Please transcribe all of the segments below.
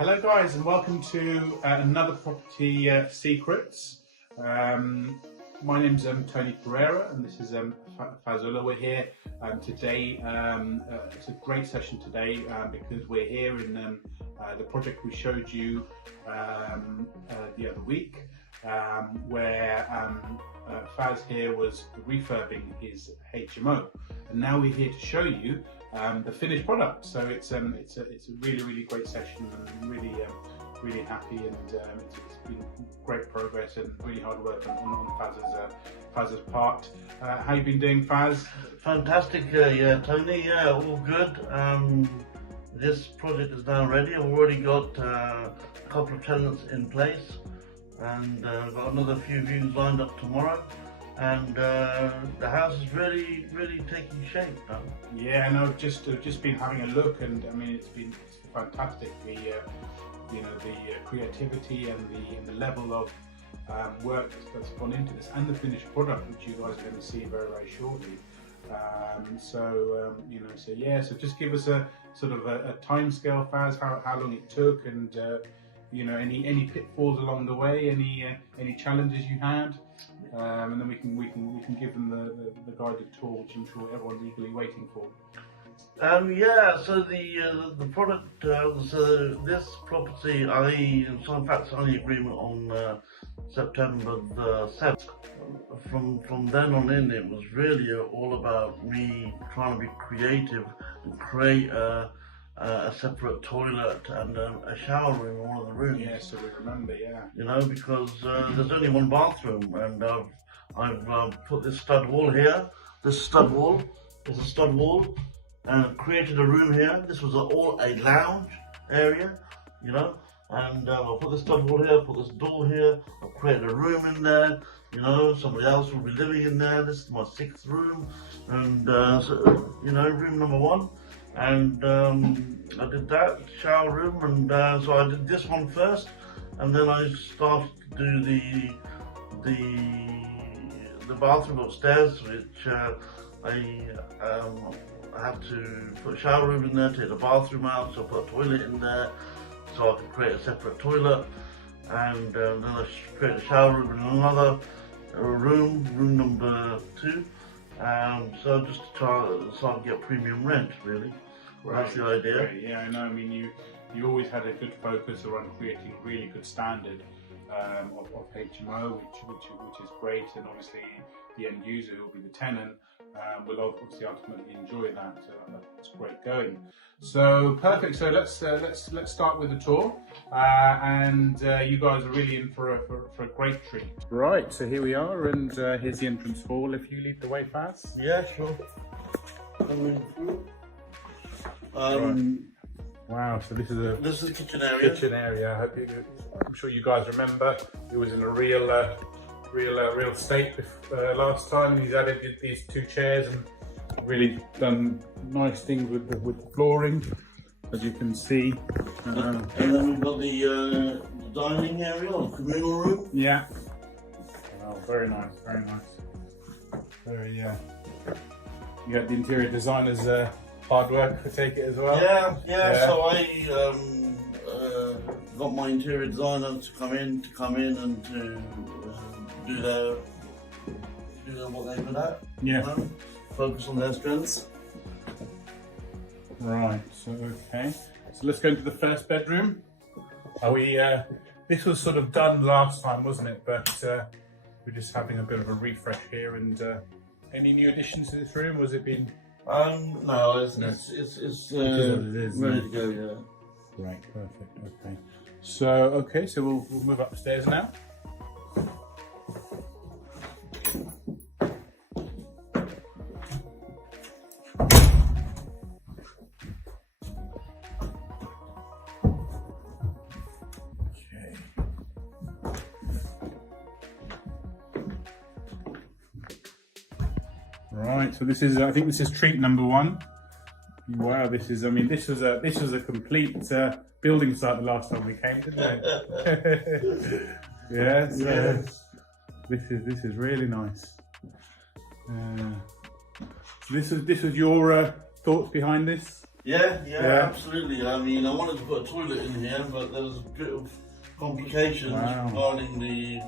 Hello guys, and welcome to another Property Secrets. My name's Tony Pereira, and this is Fazula. We're here today. It's a great session today because we're here in the project we showed you the other week, where Faz here was refurbing his HMO, and now we're here to show you the finished product. So it's a really great session, and I'm really happy, and it's been great progress and really hard work on Faz's part. How you been doing, Faz? Fantastic, yeah, Tony. Yeah, all good. This project is now ready. I've already got a couple of tenants in place, and got another few viewings lined up tomorrow. And the house is really taking shape now. Yeah, no, just been having a look, and I mean it's fantastic. The creativity and the level of work that's gone into this, and the finished product, which you guys are going to see very shortly. So just give us a sort of a time scale, Faz, how long it took, and any pitfalls along the way, any challenges you had, and then we can give them the guided tour, which I'm sure everyone's eagerly waiting for. So the product, so this property, in some fact signed the agreement on September the 7th. From then on in, it was really all about me trying to be creative and create a separate toilet and a shower room in one of the rooms. Yeah, so we remember, yeah. Because there's only one bathroom, and I've put this stud wall here. This stud wall is a stud wall, and created a room here. This was all a lounge area, and I'll put this stud wall here, put this door here. I'll create a room in there. Somebody else will be living in there. This is my 6th room, and room number 1. And I did that shower room, and so I did this one first, and then I started to do the bathroom upstairs, which I had to put a shower room in there, take the bathroom out, so I put a toilet in there, so I could create a separate toilet, and then I created a shower room in another room number 2. So just to try to get premium rent, really. Right. That's the idea. Great. Yeah, I know. I mean, you always had a good focus around creating a really good standard of HMO, which is great, and obviously the end user, who will be the tenant, will obviously ultimately enjoy that. So that's great going. So perfect. So let's start with the tour, and you guys are really in for a great treat. Right. So here we are, and here's the entrance hall. If you lead the way, Faz. Yeah, sure. Coming through. Right. Wow. So this is the kitchen area. Kitchen area. I'm sure you guys remember. It was in a real state last time. He's added these 2 chairs and really done nice things with the flooring, as you can see. And then we've got the dining area or communal room. Yeah. Oh, very nice. Very You got the interior designer's hard work, I take it, as well. Yeah. So I got my interior designer to come in and to do what they're good at. Yeah. Focus on their strengths. Right. So okay. So let's go into the first bedroom. This was sort of done last time, wasn't it? But we're just having a bit of a refresh here. And any new additions to this room? Was it been? No, it's ready to go. Yeah. Right. Perfect. Okay. So we'll move upstairs now. Right, so I think this is treat number 1. Wow, this was a complete building site the last time we came, didn't it? Yes. This is really nice. So this was your thoughts behind this? Yeah, absolutely. I mean, I wanted to put a toilet in here, but there was a bit of complications regarding the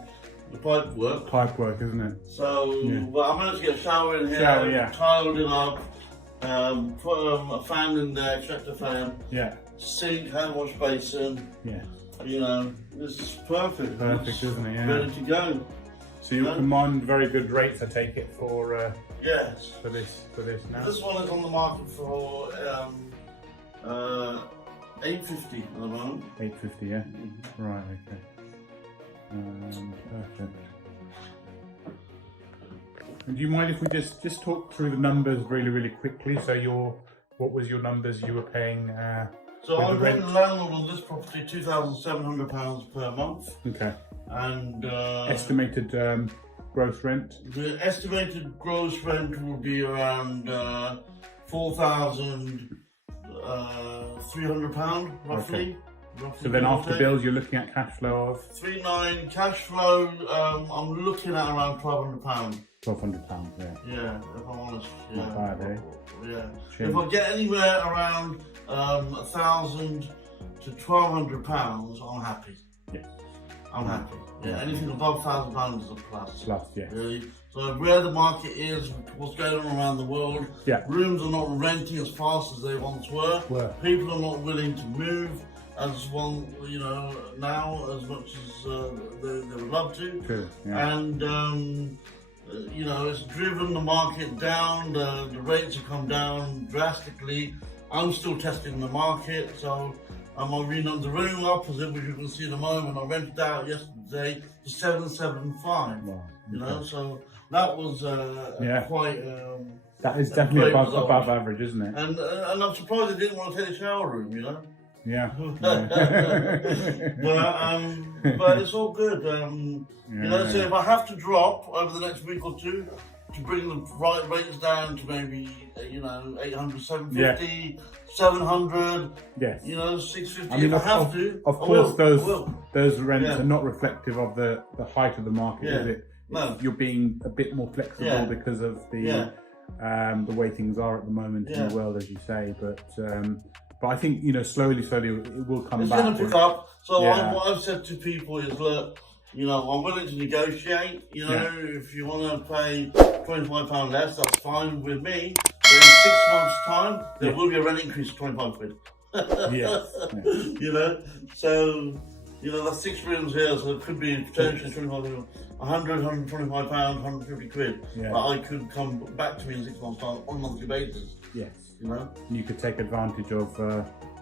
pipe work. Pipe work, isn't it? So, but I managed to get a shower in here, tiled it up, put a fan in there, extractor fan, sink, hand wash basin. You know, this is perfect. Perfect, isn't it? Yeah. Ready to go. So you command very good rates, I take it, for yes, for this now. This one is on the market for $850 at the moment. $850, yeah. Right, okay. Perfect. And do you mind if we just talk through the numbers really quickly? So what was your numbers you were paying? So I'm paying the landlord on this property £2,700 per month. Okay. And estimated gross rent? The estimated gross rent will be around £4,300 roughly. Okay. So then after bills you're looking at cash flow of? 3.9 cash flow, I'm looking at around £1,200. £1,200, yeah. Yeah, if I'm honest. Yeah. Not bad, eh? Yeah. Chin. If I get anywhere around £1,000 to £1,200, I'm happy. Yes. I'm happy. Yeah, anything above £1,000 is a plus. Plus, yeah. Really. So where the market is, what's going on around the world, rooms are not renting as fast as they once were. People are not willing to move as now as much as they would love to. True, yeah. And it's driven the market down. The rates have come down drastically. I'm still testing the market, so I'm the running up, as you can see in the moment. I rented out yesterday for $775. Wow. You know, so that was quite. That is definitely above average, isn't it? And I'm surprised they didn't want to take the shower room. You know. Yeah. But it's all good. So if I have to drop over the next week or two to bring the right rates down to maybe 800, 750, 700, yes, 650. I mean, if I have to. Of course, those rents are not reflective of the height of the market, is it? No. You're being a bit more flexible because of the way things are at the moment in the world, as you say. But I think slowly it will come back. It's going to pick up. So what I've said to people is, look, I'm willing to negotiate. If you want to pay £25 less, that's fine with me. But in 6 months' time, there will be a rent increase of £25. Yes. So that's 6 rooms here, so it could be potentially 25, 100, 125 pounds, 150 quid. But I could come back to me in 6 months' time on a monthly basis. Yes. You could take advantage of.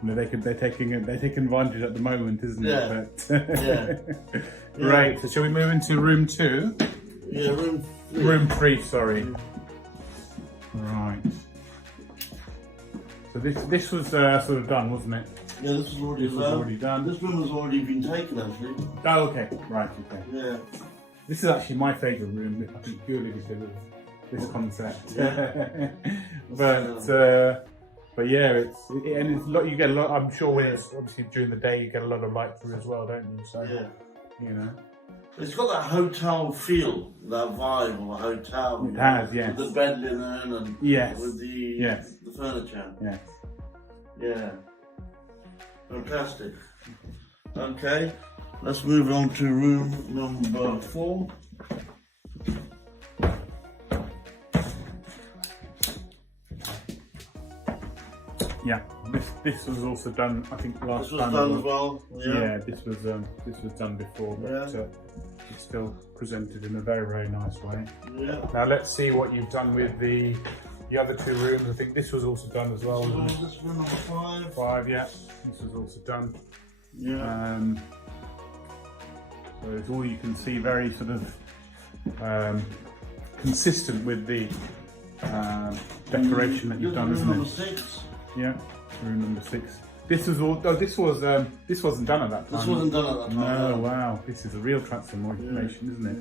They're taking advantage at the moment, isn't it? But, Great. So shall we move into room 2? Yeah, room 3. Sorry. Right. So this was sort of done, wasn't it? Yeah, this was already done. This room has already been taken, actually. Oh, okay. Right. Okay. Yeah. This is actually my favourite room. I think purely because of this concept. Yeah. But yeah, it's you get a lot. I'm sure when it's obviously during the day, you get a lot of light through as well, don't you? So it's got that hotel feel, that vibe of a hotel. It has, yes. With the bed linen and with the furniture. Yes. Yeah. Fantastic. Okay, let's move on to room number 4. Yeah, this was also done. I think last time. This was time done as well. Yeah, this was done before, but it's still presented in a very nice way. Yeah. Now let's see what you've done with the other 2 rooms. I think this was also done as well. This room number 5. 5, yeah. This was also done. Yeah. So it's all you can see, very sort of consistent with the decoration that you've done, isn't it? Room number 6. Yeah, room number 6. This was all. Oh, this wasn't done at that time. This wasn't done at that time. No, wow. This is a real transformation, isn't it?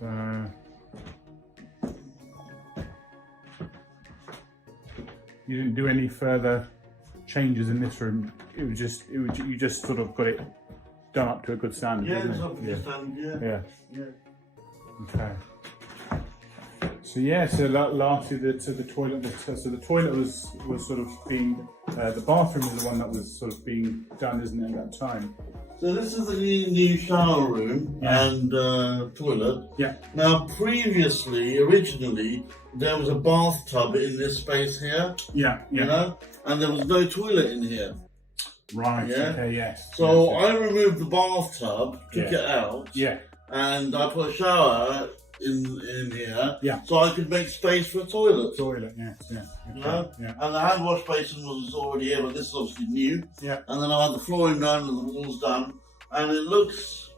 Yeah. So you didn't do any further changes in this room. You just sort of got it done up to a good standard. Yeah, didn't it's it? up to a good standard. Yeah. Yeah. Okay. So yeah, so lastly, the toilet. So the toilet was sort of being. The bathroom is the one that was sort of being done, isn't it, at that time? So this is the new shower room and toilet. Yeah. Now, originally, there was a bathtub in this space here. Yeah. You know, and there was no toilet in here. Right. Yeah? Okay. Yes. So yes. I removed the bathtub, took it out. Yeah. And I put a shower in here. Yeah. So I could make space for a toilet. Toilet. Yes. Yeah. You know? Yeah. And the hand wash basin was already here, but this is obviously new. Yeah. And then I had the flooring done and the walls done, and it looks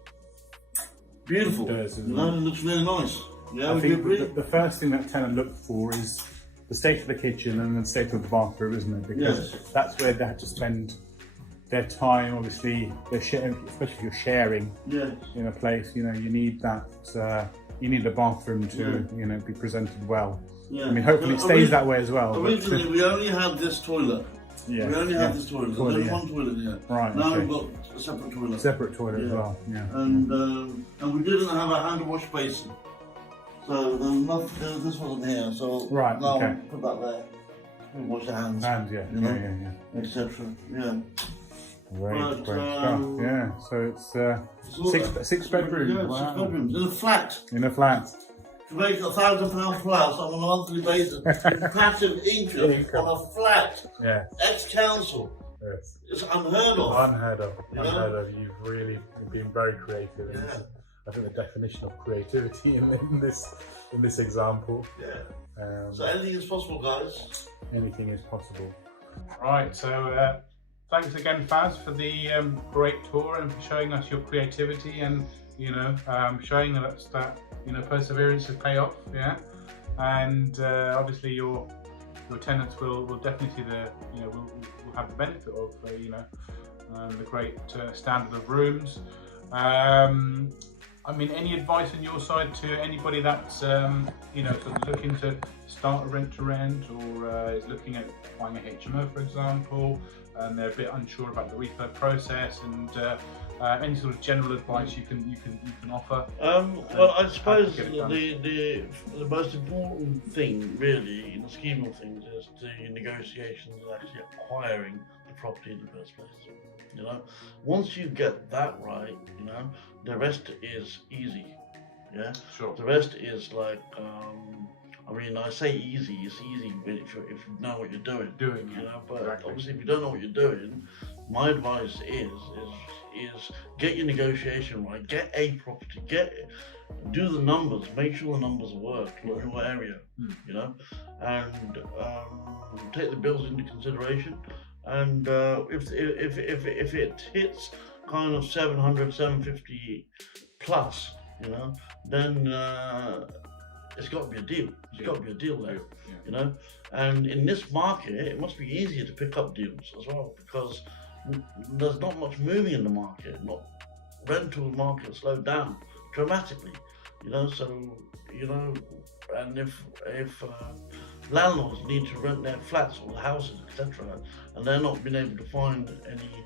beautiful. It does, you know, it looks really nice. Yeah, I think the first thing that tenant look for is the state of the kitchen and the state of the bathroom, isn't it? Because that's where they have to spend their time. Obviously, they're sharing, especially if you're sharing in a place. You know, you need that. You need the bathroom to be presented well. Yeah. I mean, hopefully it stays that way as well. Originally, we only had this toilet. Yeah. We only had this toilet. There's only one toilet here. Right. Now we've got a separate toilet. Separate toilet as well. Yeah. And we didn't have a hand wash basin, so this wasn't here. So now put that there. We wash your hands. Hands, etc. Yeah. Great stuff. Yeah. So it's six bedrooms. Yeah, wow. 6 bedrooms in a flat. In a flat. To make £1,000 flat on a monthly basis, passive income on a flat. Yeah. Ex-council. Yes. It's unheard of. Unheard of. You've really been very creative. Yeah. I think the definition of creativity in this example. Yeah. So anything is possible, guys. Anything is possible. Right. So thanks again, Faz, for the great tour and for showing us your creativity and showing us that perseverance will pay off. Yeah. And obviously your tenants will definitely see will have the benefit of the great standard of rooms. I mean, any advice on your side to anybody that's sort of looking to start a rent to rent, or is looking at buying a HMO, for example, and they're a bit unsure about the refurb process, and any sort of general advice you can offer? Well, I suppose the most important thing, really, in the scheme of things, is the negotiations and actually acquiring the property in the first place. You know, once you get that right, the rest is easy. Yeah. Sure. The rest is like, I mean, I say easy. It's easy if you know what you're doing. But obviously, if you don't know what you're doing, my advice is get your negotiation right. Get a property. Do the numbers. Make sure the numbers work in your area. And take the bills into consideration. And if it hits kind of 700, 750 plus, then it's got to be a deal. It's got to be a deal there, And in this market, it must be easier to pick up deals as well, because there's not much moving in the market. Rental market slowed down dramatically, So and if landlords need to rent their flats or houses, etc., and they're not being able to find any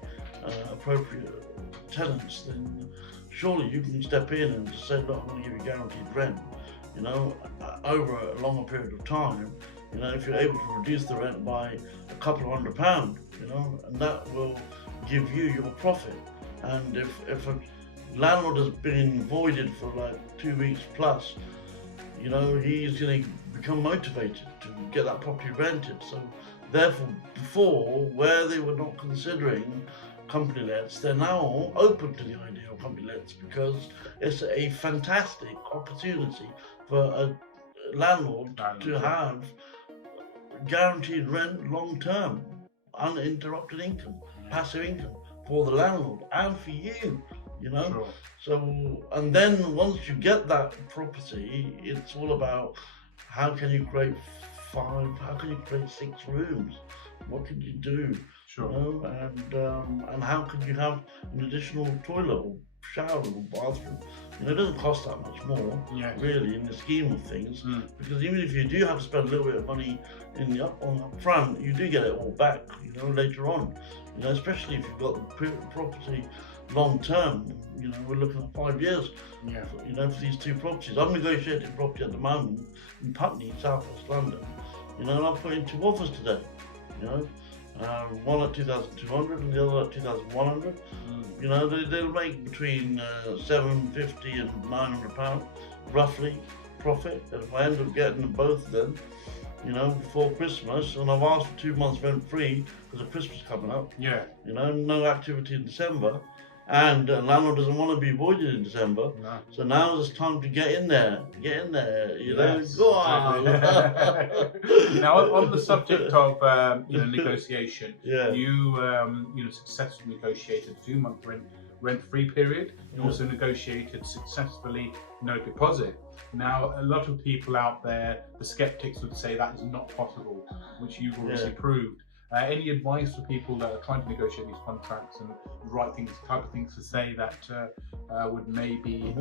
appropriate tenants, then surely you can step in and just say, look, I'm going to give you guaranteed rent, over a longer period of time. If you're able to reduce the rent by a couple of £100, and that will give you your profit. And if a landlord has been voided for like 2 weeks plus, he's going to become motivated to get that property rented. So therefore, before, where they were not considering company lets, they're now open to the idea of company lets, because it's a fantastic opportunity for a landlord to have guaranteed rent long term, uninterrupted income, passive income for the landlord and for you. Sure. So, and then once you get that property, it's all about how can you create 5, how can you create 6 rooms, what can you do, and how can you have an additional toilet or shower or bathroom. It doesn't cost that much more, really, in the scheme of things, because even if you do have to spend a little bit of money on the up front, you do get it all back, later on. You know, especially if you've got the property long term. You know, we're looking at 5 years. Yeah. You know, for these two properties, I'm negotiating property at the moment in Putney, South West London. You know, and I've put in 2 offers today. You know, one at 2,200 and the other at 2,100. You know, they'll make between 750 and 900 pounds roughly profit. And if I end up getting them both of them, you know, before Christmas, and I've asked for 2 months rent free because of Christmas coming up. Yeah. You know, no activity in December, and landlord doesn't want to be voided in December. No. So now it's time to get in there. You know, Yes, go on. Now, on the subject of negotiation, Yeah. you successfully negotiated a 2-month rent-free period. You also negotiated successfully no deposit. Now, a lot of people out there, the skeptics would say that is not possible, which you've obviously proved. Any advice for people that are trying to negotiate these contracts and the right things, type of things to say that would maybe,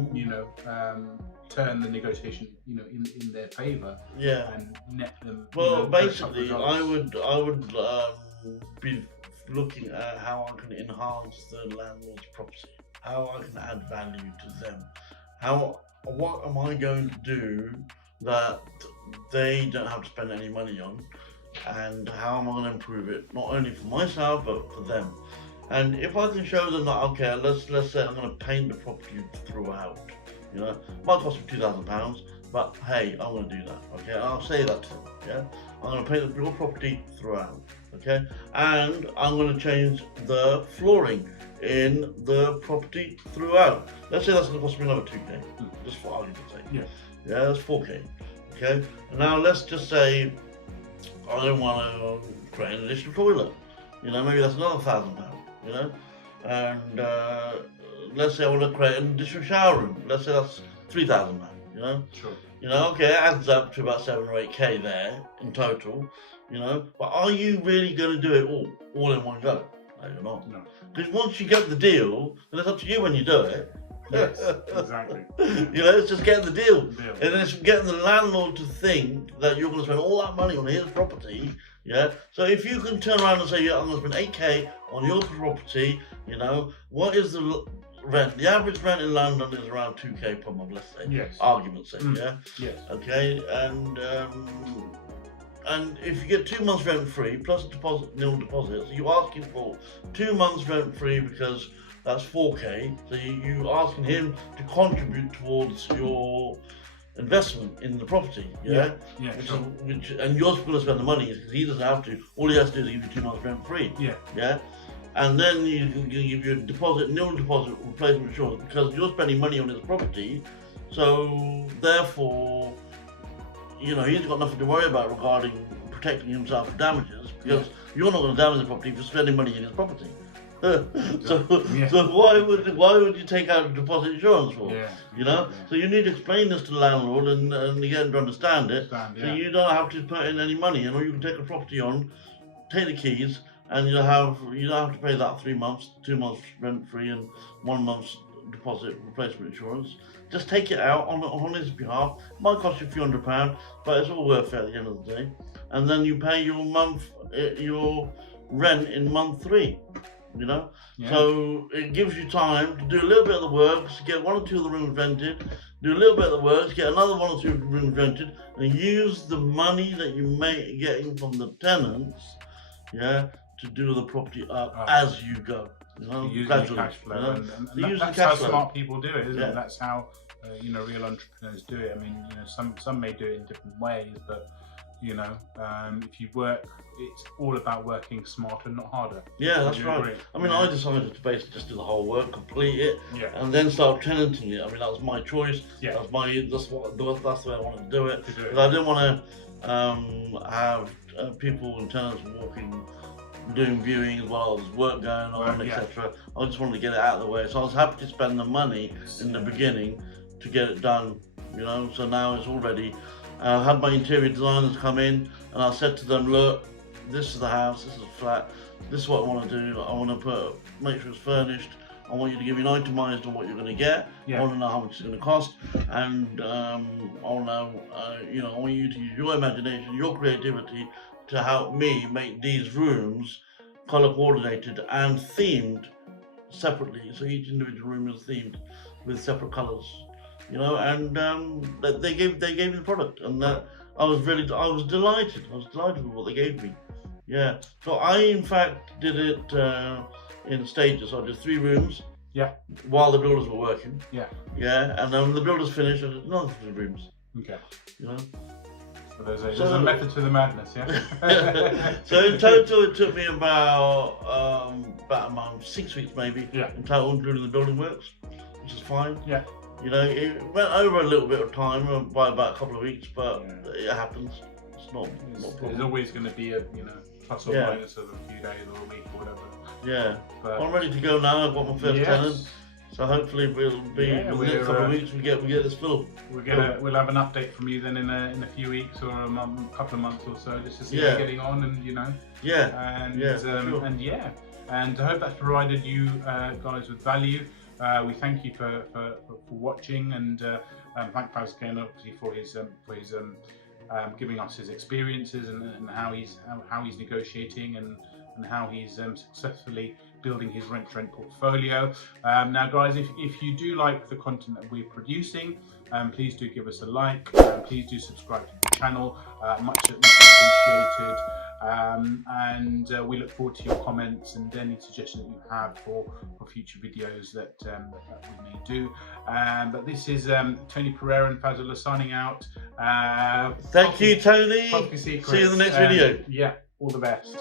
turn the negotiation, in their favour, and net them? Well, basically, I would be looking at how I can enhance the landlord's property, how I can add value to them, what am I going to do that they don't have to spend any money on, and how am I going to improve it, not only for myself but for them. And if I can show them that, okay, let's say I'm going to paint the property throughout, you know, it might cost me £2,000, but hey, I'm going to do that, okay, I'll say that to them, yeah, I'm going to paint your property throughout, okay, and I'm going to change the flooring in the property throughout. Let's say that's going to cost me another 2k, just for argument's sake. Yeah, that's 4k, okay, and now let's just say I don't want to create an additional toilet, you know, maybe that's another £1,000, you know, and let's say I want to create an additional shower room, let's say that's £3,000, you know. Sure. You know, okay, it adds up to about 7 or 8k there in total, you know, but are you really going to do it all in one go? No, you're not. No. Because once you get the deal, then it's up to you when you do it. Yes, exactly. You know, it's just getting the deal. And then it's getting the landlord to think that you're going to spend all that money on his property. Yeah. So if you can turn around and say, yeah, I'm going to spend 8k on your property, you know, what is the rent? The average rent in London is around 2k per month, let's say. Yes. Argument's sake, yeah? Yes. Okay, and if you get 2 months rent free plus a deposit, nil deposit, so you're asking for 2 months rent free because that's 4k, so you're asking him to contribute towards your investment in the property, yeah? And you're going to spend the money because he doesn't have to. All he has to do is give you 2 months rent free, yeah? And then you can give you a deposit, nil deposit replacement insurance because you're spending money on his property, so therefore, you know, he's got nothing to worry about regarding protecting himself from damages because you're not going to damage the property for spending money in his property. So why would you take out a deposit insurance for? You know, so you need to explain this to the landlord and get him to understand it. So you don't have to put in any money, and or you can take a property on, take the keys, and you don't have to pay that 3 months, 2 months rent free, and 1 month's deposit replacement insurance. Just take it out on his behalf. It might cost you a few £100, but it's all worth it at the end of the day. And then you pay your rent in month 3. You know, so it gives you time to do a little bit of the works, get 1 or 2 of the rooms rented, do a little bit of the works, get another 1 or 2 rooms rented, and use the money that you may getting from the tenants, to do the property up as you go. You know, using the cash flow, you know? That's how smart people do it, isn't it? That's how real entrepreneurs do it. I mean, some may do it in different ways, but if you work, it's all about working smarter, not harder. Yeah, that's right. Agree? I mean, I decided to basically just do the whole work, complete it, and then start tenanting it. I mean, that was my choice. Yeah. That's the way I wanted to do it. Because I didn't want to have people and tenants walking, doing viewings while there's work going on, etc. I just wanted to get it out of the way. So I was happy to spend the money in the beginning to get it done. You know, so now it's all ready. I had my interior designers come in, and I said to them, look, this is the house, this is the flat, this is what I want to do. I want to make sure it's furnished. I want you to give me an itemized on what you're going to get. I want to know how much it's going to cost, and I want to know, I want you to use your imagination, your creativity to help me make these rooms color coordinated and themed separately. So each individual room is themed with separate colors, you know. And they gave me the product, and I was delighted. I was delighted with what they gave me. Yeah. So I in fact did it in stages. So I did 3 rooms. Yeah. While the builders were working. Yeah. Yeah. And then when the builders finished, I did another 3 rooms. Okay. You know. So there's a method to the madness, yeah. So in total, it took me about a month, 6 weeks maybe. Yeah. In total, including the building works, which is fine. Yeah. You know, it went over a little bit of time by about a couple of weeks, but it happens. It's not a problem. There's always going to be a plus or minus of a few days or a week or whatever. Yeah. But I'm ready to go now. I've got my first tenant. So hopefully we'll be in the next couple of weeks we get this filled. We'll have an update from you then in a few weeks or a couple of months or so, just to see how you're getting on, and and I hope that's provided you guys with value. We thank you for watching, and thank Faz again obviously for his giving us his experiences and how he's negotiating and how he's successfully building his rent-to-rent portfolio. Now guys, if you do like the content that we're producing, please do give us a like, please do subscribe to the channel, much appreciated, and we look forward to your comments and any suggestions that you have for future videos that we may do. But this is Tony Pereira and Fazullah signing out. Thank you, Tony. See you in the next video. Yeah, all the best.